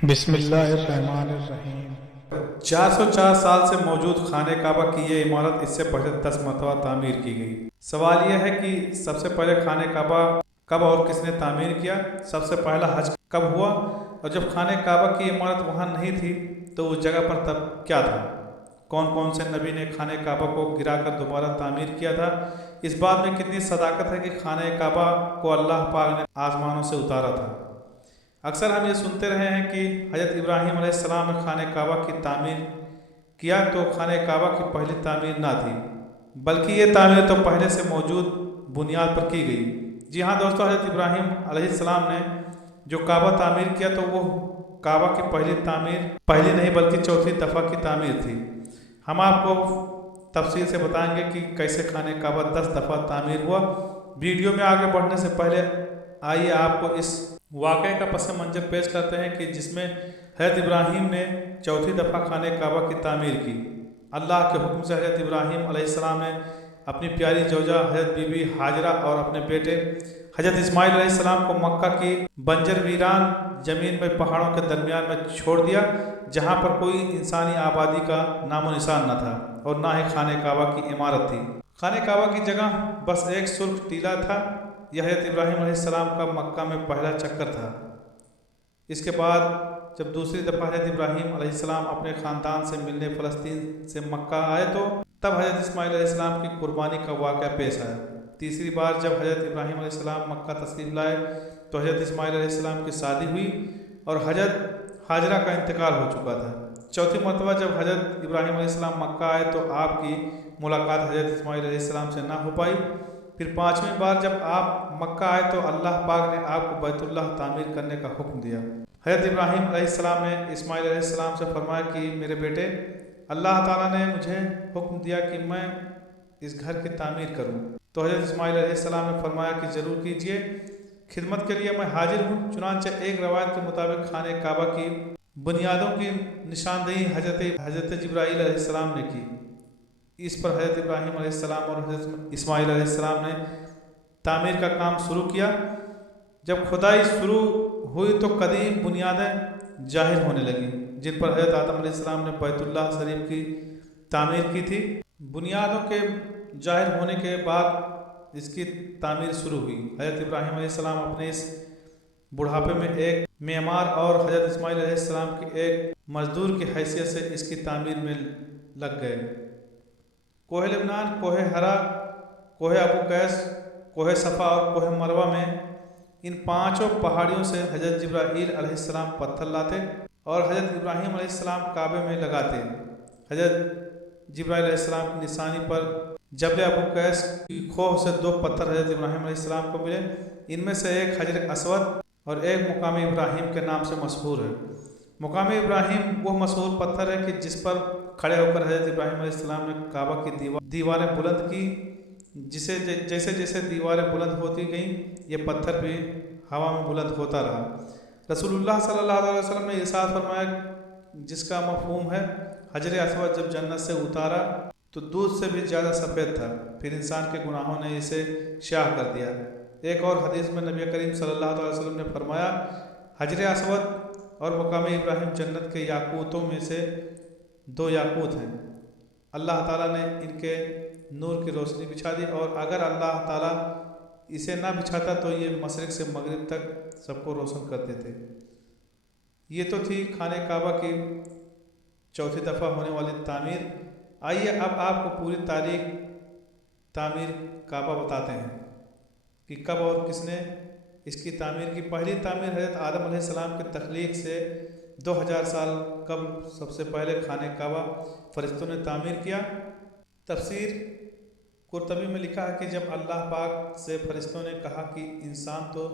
بسم اللہ الرحمن الرحیم۔ 404 سال سے موجود خانہ کعبہ کی یہ عمارت اس سے پہلے 10 مرتبہ تعمیر کی گئی۔ سوال یہ ہے کہ سب سے پہلے خانہ کعبہ کب اور کس نے تعمیر کیا؟ سب سے پہلا حج کب ہوا؟ اور جب خانہ کعبہ کی عمارت وہاں نہیں تھی تو اس جگہ پر تب کیا تھا؟ کون کون سے نبی نے خانہ کعبہ کو گرا کر دوبارہ تعمیر کیا تھا؟ اس بات میں کتنی صداقت ہے کہ خانہ کعبہ کو اللہ پاک نے آسمانوں سے اتارا تھا؟ اکثر ہم یہ سنتے رہے ہیں کہ حضرت ابراہیم علیہ السلام نے خانہ کعبہ کی تعمیر کیا تو خانہ کعبہ کی پہلی تعمیر نہ تھی، بلکہ یہ تعمیر تو پہلے سے موجود بنیاد پر کی گئی۔ جی ہاں دوستو، حضرت ابراہیم علیہ السلام نے جو کعبہ تعمیر کیا تو وہ کعبہ کی پہلی تعمیر پہلی نہیں بلکہ چوتھی دفعہ کی تعمیر تھی۔ ہم آپ کو تفصیل سے بتائیں گے کہ کیسے خانہ کعبہ 10 دفعہ تعمیر ہوا۔ ویڈیو میں آگے بڑھنے سے پہلے آئیے آپ کو اس واقعے کا پس منظر پیش کرتے ہیں کہ جس میں حضرت ابراہیم نے چوتھی دفعہ خانہ کعبہ کی تعمیر کی۔ اللہ کے حکم سے حضرت ابراہیم علیہ السلام نے اپنی پیاری زوجہ حضرت بی بی ہاجرہ اور اپنے بیٹے حضرت اسماعیل علیہ السلام کو مکہ کی بنجر ویران زمین میں پہاڑوں کے درمیان میں چھوڑ دیا، جہاں پر کوئی انسانی آبادی کا نام و نشان نہ تھا اور نہ ہی خانہ کعبہ کی عمارت تھی۔ خانہ کعبہ کی جگہ بس ایک سرخ ٹیلہ تھا۔ یہ حضرت ابراہیم علیہ السلام کا مکہ میں پہلا چکر تھا۔ اس کے بعد جب دوسری دفعہ حضرت ابراہیم علیہ السلام اپنے خاندان سے ملنے فلسطین سے مکہ آئے تو تب حضرت اسماعیل علیہ السلام کی قربانی کا واقعہ پیش آیا۔ تیسری بار جب حضرت ابراہیم علیہ السلام مکہ تشریف لائے تو حضرت اسماعیل علیہ السلام کی شادی ہوئی اور حضرت ہاجرہ کا انتقال ہو چکا تھا۔ چوتھی مرتبہ جب حضرت ابراہیم علیہ السلام مکہ آئے تو آپ کی ملاقات حضرت اسماعیل علیہ السلام سے نہ ہو پائی۔ پھر پانچویں بار جب آپ مکہ آئے تو اللہ پاک نے آپ کو بیت اللہ تعمیر کرنے کا حکم دیا۔ حضرت ابراہیم علیہ السلام نے اسماعیل علیہ السلام سے فرمایا کہ میرے بیٹے، اللہ تعالیٰ نے مجھے حکم دیا کہ میں اس گھر کی تعمیر کروں۔ تو حضرت اسماعیل علیہ السلام نے فرمایا کہ ضرور کیجئے، خدمت کے لیے میں حاضر ہوں۔ چنانچہ ایک روایت کے مطابق خانہ کعبہ کی بنیادوں کی نشاندہی حضرت جبرائیل علیہ السلام نے کی۔ اس پر حضرت ابراہیم علیہ السلام اور حضرت اسماعیل علیہ السلام نے تعمیر کا کام شروع کیا۔ جب کھدائی شروع ہوئی تو قدیم بنیادیں ظاہر ہونے لگیں جن پر حضرت آدم علیہ السلام نے بیت اللہ شریف کی تعمیر کی تھی۔ بنیادوں کے ظاہر ہونے کے بعد اس کی تعمیر شروع ہوئی۔ حضرت ابراہیم علیہ السلام اپنے اس بڑھاپے میں ایک معمار اور حضرت اسماعیل علیہ السلام کی ایک مزدور کی حیثیت سے اس کی تعمیر میں لگ گئے۔ کوہ لبنان، کوہ ہرا، کوہ ابو قیس، کوہ صفا اور کوہ مروہ میں ان پانچوں پہاڑیوں سے حضرت جبرائیل علیہ السلام پتھر لاتے اور حضرت ابراہیم علیہ السلام کعبے میں لگاتے۔ حضرت جبرائیل علیہ السلام کی نشانی پر جبل ابو قیس کی کوہ سے 2 پتھر حضرت ابراہیم علیہ السلام کو ملے۔ ان میں سے ایک حجر اسود اور ایک مقام ابراہیم کے نام سے مشہور ہے۔ مقام ابراہیم وہ مشہور پتھر ہے کہ جس پر کھڑے ہو کر حضرت ابراہیم علیہ السلام نے کعبہ کی دیواریں بلند کی۔ جیسے جیسے دیواریں بلند ہوتی گئیں یہ پتھر بھی ہوا میں بلند ہوتا رہا۔ رسول اللہ صلی اللہ علیہ وسلم نے ارشاد فرمایا جس کا مفہوم ہے حجر اسود جب جنت سے اتارا تو دودھ سے بھی زیادہ سفید تھا، پھر انسان کے گناہوں نے اسے سیاہ کر دیا۔ ایک اور حدیث میں نبی کریم صلی اللہ علیہ وسلم نے فرمایا حجر اسود اور مقام ابراہیم جنت کے یاقوتوں میں سے 2 یاقوت ہیں۔ اللہ تعالیٰ نے ان کے نور کی روشنی بچھا دی اور اگر اللہ تعالیٰ اسے نہ بچھاتا تو یہ مشرق سے مغرب تک سب کو روشن کر دیتے۔ یہ تو تھی خانہ کعبہ کی چوتھی دفعہ ہونے والی تعمیر۔ آئیے اب آپ کو پوری تاریخ تعمیر کعبہ بتاتے ہیں کہ کب اور کس نے اس کی تعمیر کی۔ پہلی تعمیر حضرت آدم علیہ السلام کی تخلیق سے 2000 سال قبل سب سے پہلے خانہ کعبہ فرشتوں نے تعمیر کیا۔ تفسیر قرطبی میں لکھا ہے کہ جب اللہ پاک سے فرشتوں نے کہا کہ انسان تو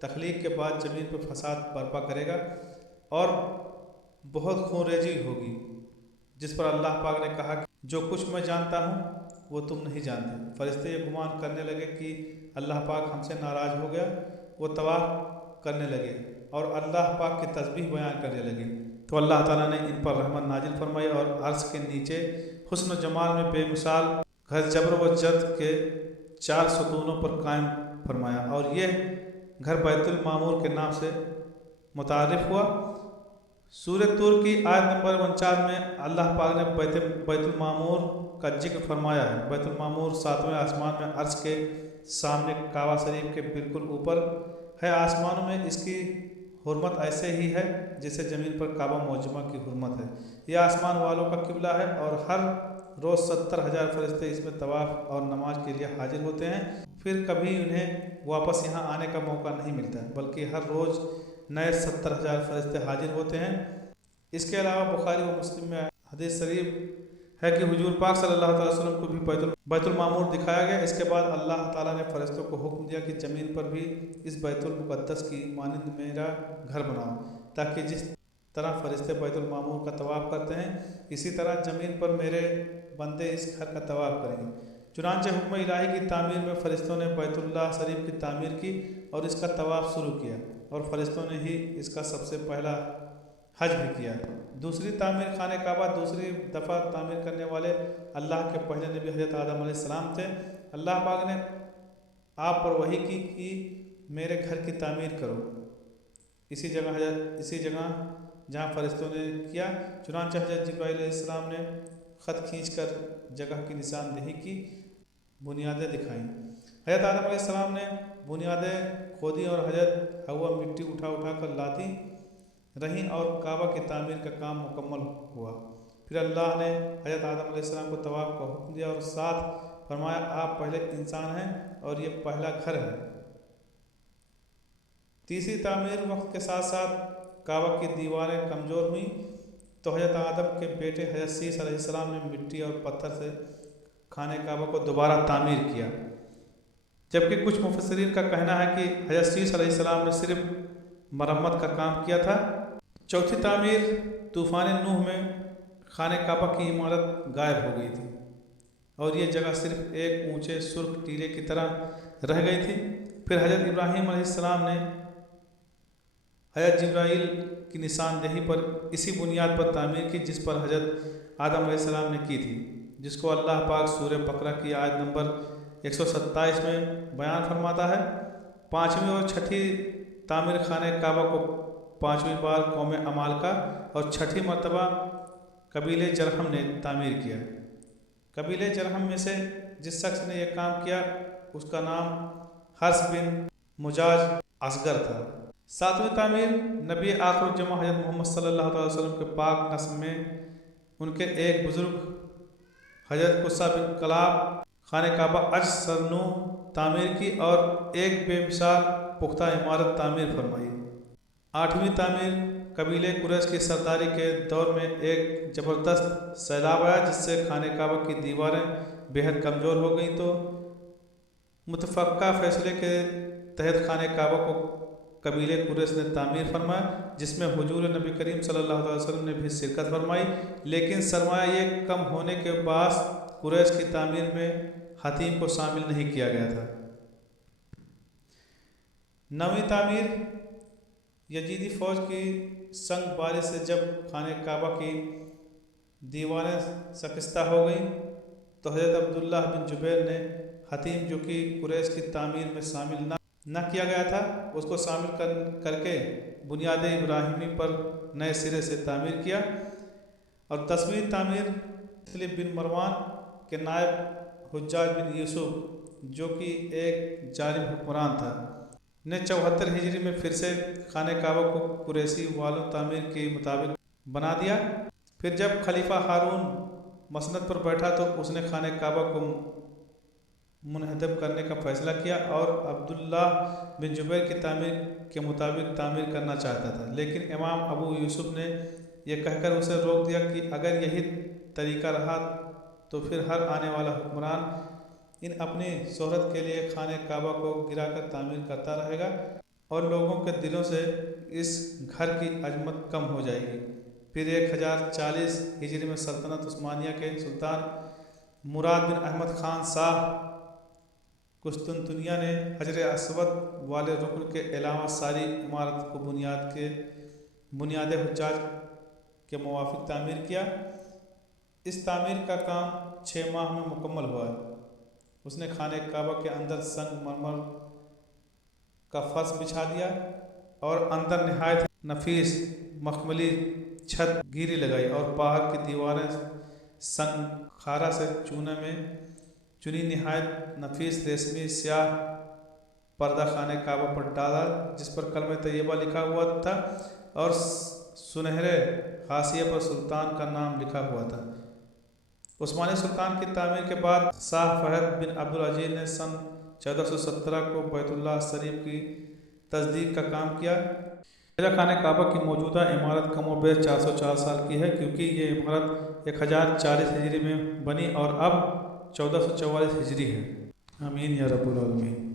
تخلیق کے بعد زمین پر فساد برپا کرے گا اور بہت خون ریزی ہوگی، جس پر اللہ پاک نے کہا کہ جو کچھ میں جانتا ہوں وہ تم نہیں جانتے۔ فرشتے یہ گمان کرنے لگے کہ اللہ پاک ہم سے ناراض ہو گیا۔ وہ طواف کرنے لگے اور اللہ پاک کی تسبیح بیان کرنے لگے تو اللہ تعالیٰ نے ان پر رحمت نازل فرمائی اور عرش کے نیچے حسن و جمال میں بے مثال گھر جبر و جد کے 4 ستونوں پر قائم فرمایا اور یہ گھر بیت المعمور کے نام سے متعارف ہوا۔ सूरह तूर की आयत नंबर 49 में अल्लाह पाक ने बैतुल मामूर का जिक्र फरमाया है। बैतुल मामूर 7वें आसमान में अर्श के सामने काबा शरीफ के बिल्कुल ऊपर है। आसमानों में इसकी हुर्मत ऐसे ही है जैसे ज़मीन पर काबा मौजूमा की हुर्मत है। यह आसमान वालों का किबला है और हर रोज़ 70,000 फरिश्ते इसमें तवाफ़ और नमाज के लिए हाजिर होते हैं। फिर कभी उन्हें वापस यहाँ आने का मौका नहीं मिलता, बल्कि हर रोज़ नए 70,000 फरिश्ते हाजिर होते हैं। इसके अलावा बुखारी व मुस्लिम में हदीस शरीफ है कि हुजूर पाक सल्लल्लाहु अलैहि वसल्लम को भी बैतुल मामूर दिखाया गया। इसके बाद अल्लाह ताला ने फरिश्तों को हुक्म दिया कि ज़मीन पर भी इस बैतुल मुक़द्दस की मानंद मेरा घर बनाओ, ताकि जिस तरह फरिश्ते बैतुल मामूर का तवाफ़ करते हैं, इसी तरह ज़मीन पर मेरे बंदे इस घर का तवाफ़ करेंगे। चुनांचे हुक्म इलाही की तामीर में फ़रिश्तों ने बैतुल्लाह शरीफ की तामीर की और इसका तवाफ़ शुरू किया, और फ़रिश्तों ने ही इसका सबसे पहला हज भी किया। दूसरी तामीर खाने काबा दूसरी दफ़ा तामीर करने वाले अल्लाह के पहले नबी हज़रत आदम अलैहिस्सलाम थे। अल्लाह पाक ने आप पर वही की कि मेरे घर की तामीर करो, इसी जगह जहाँ फरिश्तों ने किया। चुनांचे हज़रत जिब्राईल अलैहिस्सलाम ने ख़त खींचकर जगह की निशानदेही की, बुनियादें दिखाईं। हज़रत आदम अलैहिस्सलाम ने बुनियादें खोदी और हज़रत हव्वा मिट्टी उठा कर लाती रहीं और काबा की तामीर का काम मुकम्मल हुआ। फिर अल्लाह ने हज़रत आदम अलैहिस्सलाम को तवाफ़ का हुक्म दिया और साथ फरमाया, आप पहले इंसान हैं और ये पहला घर है। तीसरी तामीर वक्त के साथ साथ काबा की दीवारें कमज़ोर हुईं, तो हज़रत आदम के बेटे हज़रत शीश अलैहिस्सलाम ने मिट्टी और पत्थर से खाने काबा को दोबारा तामीर किया। जबकि कुछ मुफस्सिरीन का कहना है कि हज़रत शीश अलैहिस्सलाम ने सिर्फ मरम्मत का काम किया था। चौथी तामीर तूफ़ान नूह में खाने काबा की इमारत गायब हो गई थी और ये जगह सिर्फ एक ऊंचे सुर्ख टीले की तरह रह गई थी। फिर हज़रत इब्राहीम अलैहिस्सलाम ने हज़रत जिब्राईल की निशानदेही पर इसी बुनियाद पर तामीर की जिस पर हज़रत आदम अलैहिस्सलाम ने की थी, जिसको अल्लाह पाक सूरह बकरा की आयत नंबर 127 में बयान फरमाता है। पाँचवीं और छठी तामीर खाने काबा को पाँचवीं बार कौम अमालका और छठी मरतबा कबीले जरहम ने तामीर किया। कबीले जरहम में से जिस शख्स ने यह काम किया उसका नाम हर्ष बिन मुजाज असगर था। सातवीं तामीर नबी आखिरुज्जमा हज़रत मोहम्मद सल्लल्लाहु अलैहि वसल्लम के पाक नस्ब में उनके एक बुज़ुर्ग हज़रत कुस्सा बिन कलाब खाने काबा अज सरनू तामीर की और एक बेमिसाल पुख्ता इमारत तामीर फरमाई। आठवीं तामीर कबीले कुरैश की सरदारी के दौर में एक ज़बरदस्त सैलाब आया जिससे खाने काबा की दीवारें बेहद कमज़ोर हो गईं, तो मुतफ़क्का फ़ैसले के तहत खाने काबा को कबीले कुरैश ने तामीर फरमाया, जिसमें हुजूर नबी करीम सल्लल्लाहु अलैहि वसल्लम ने भी शिरकत फरमाई। लेकिन सरमाया ये कम होने के बाद कुरैश की तामीर में हतीम को शामिल नहीं किया गया था। नवीं तामीर यजीदी फ़ौज की संग बारी से जब खाने काबा की दीवारें शकिस्ता हो गईं, तो हज़रत अब्दुल्लाह बिन जुबैर ने हतीम जो कि कुरैश की तामीर में शामिल न किया गया था उसको शामिल करके बुनियाद इब्राहिमी पर नए सिरे से तामीर किया। और 10वीं तामीर मुतलिब बिन मरवान के नायब हुज्जाज बिन यूसुफ जो कि एक जालिम हुक्मरान था ने 74 हिजरी में फिर से खाने काबा को कुरैशी वालों तामीर के मुताबिक बना दिया। फिर जब खलीफा हारून मसनद पर बैठा तो उसने खाने काबा को मुनहदम करने का फैसला किया और अब्दुल्लाह बिन जुबैर की तामीर के मुताबिक तामीर करना चाहता था, लेकिन इमाम अबू यूसुफ ने यह कहकर उसे रोक दिया कि अगर यही तरीका रहा तो फिर हर आने वाला हुक्मरान इन अपनी शोहरत के लिए खाने काबा को गिराकर तामीर करता रहेगा और लोगों के दिलों से इस घर की अजमत कम हो जाएगी। फिर 1040 हिजरी में सल्तनत उस्मानिया के सुल्तान मुराद बिन अहमद खान शाह कुस्तुनतुनिया ने हजर अस्वद वाले रुकन के अलावा सारी इमारत को बुनियाद हुज्जाज के मुवाफिक तामीर किया। इस तामीर का काम 6 माह में मुकम्मल हुआ। उसने खाने काबा के अंदर संगमरमर का फर्श बिछा दिया और अंदर निहायत नफीस मखमली छत गीली लगाई और पहाड़ की दीवारें संखारा से चूने में चुनी निहायत नफीस रेशमी स्याह पर्दा खाने काबा पर डाला, जिस पर कलमे तैयबा लिखा हुआ था और सुनहरे हाशिए पर सुल्तान का नाम लिखा हुआ था। उस्मानी सुल्तान की तामीर के बाद शाह फहद बिन अब्दुल अजीज ने सन 1417 को बैतुल्लाह शरीफ की तजदीद का काम किया। खाने काबा की मौजूदा इमारत कमोबेश 404 साल की है, क्योंकि ये इमारत 1040 हिजरी में बनी और अब 1444 हिजरी है। आमीन या रब्बुल आलमीन।